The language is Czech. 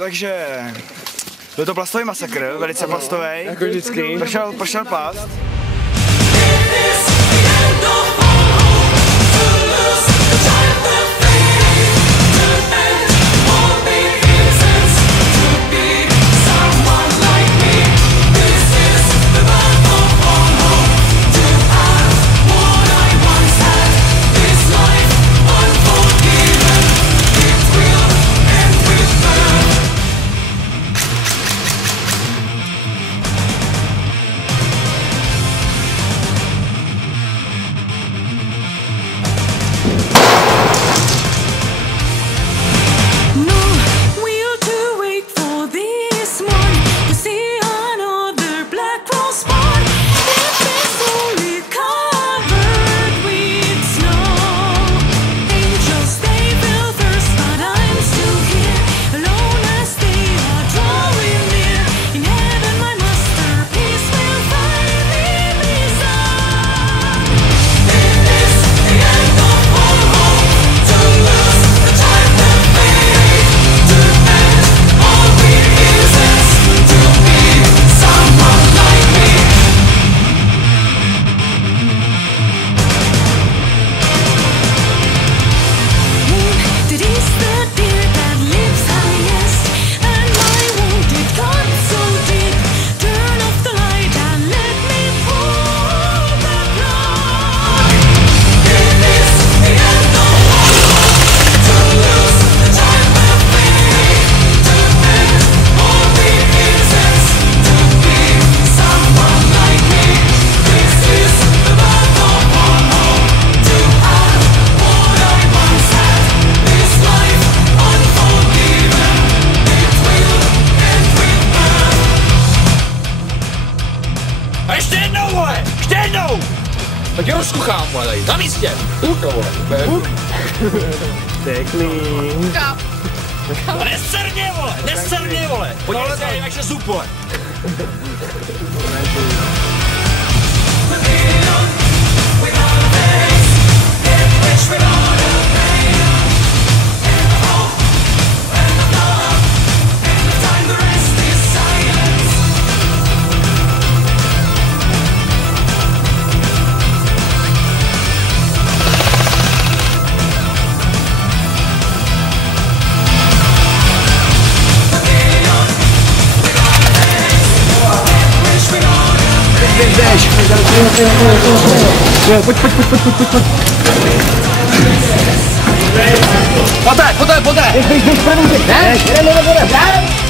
takže byl to plastový masakr, velice plastový. Jako vždycky. Pošel plast. A ještě jednou, vole! Ještě jednou! Tak je rozkuchám, vole, na místě! To, vole, To je clean. A neserně, vole! Neserně, vole! Podívej se, jak se zup, vole! Pojď. Poté! Ne?